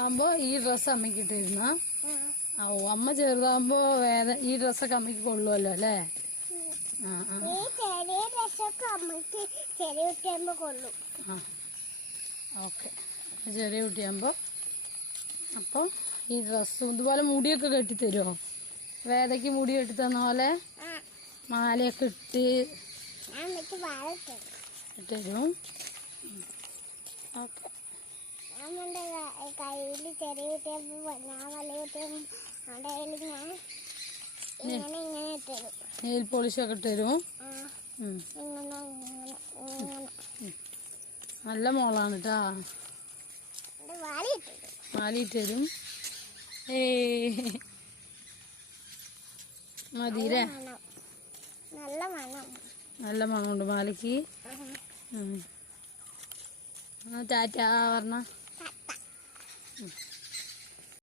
ആകുമ്പോ ഈ ഡ്രസ്സ് അമ്മയ്ക്ക് ഇട്ടിരുന്ന അമ്മ ചെറുതാകുമ്പോ ഈ ഡ്രസ്സൊക്കെ അമ്മയ്ക്ക് കൊള്ളുമല്ലോ അല്ലേ? ഓക്കെ, ചെറിയ കുട്ടിയാകുമ്പോ അപ്പൊ ഈ ഡ്രസ്സും ഇതുപോലെ മുടിയൊക്കെ കെട്ടിത്തരുമോ? വേദയ്ക്ക് മുടി കെട്ടി തന്ന പോലെ മാലയൊക്കെ ഇട്ടരും. ഓക്കെ, കയ്യില് ചെറിയ കുട്ടിയാകുമ്പോ ഞാൻ വലിയ കുട്ടിയാകുമ്പോ ഞാൻ ഇങ്ങനെ ഇട്ടരും. നെയിൽ പോളിഷൊക്കെ ഇട്ടരും. നല്ല മോളാണ് കേട്ടാ. മാലിയിട്ടരും. മതിരേ? നല്ല മണമുണ്ട് മാലയ്ക്ക്. ടാറ്റ പറഞ്ഞ